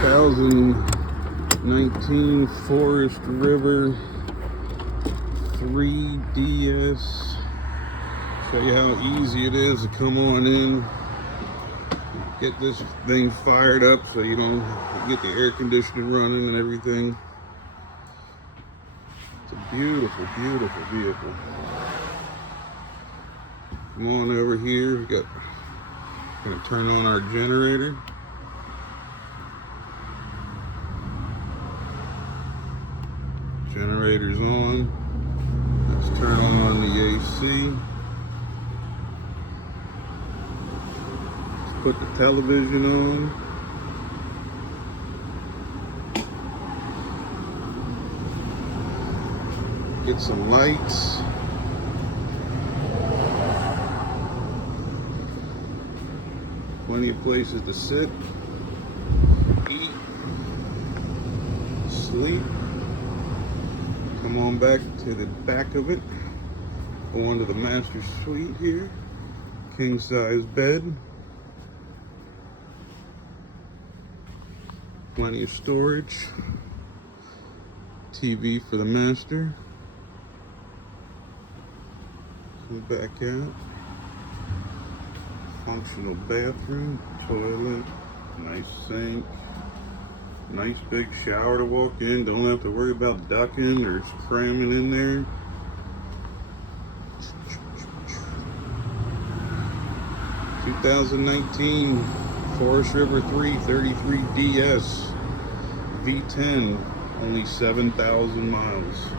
2019 Forest River 3DS. Show you how easy it is to come on in, get this thing fired up so you don't get the air conditioning running and everything. It's a beautiful, beautiful vehicle. Come on over here. Gonna turn on our generator. Generator's on. Let's turn on the AC. Let's put the television on. Get some lights. Plenty of places to sit, eat, sleep. Come on back to the back of it. Go onto the master suite here. King size bed. Plenty of storage. TV for the master. Come back out. Functional bathroom, toilet, nice sink, nice big shower to walk in. Don't have to worry about ducking or cramming in there. (2019) Forest River 3 33DS V10, only 7,000 miles.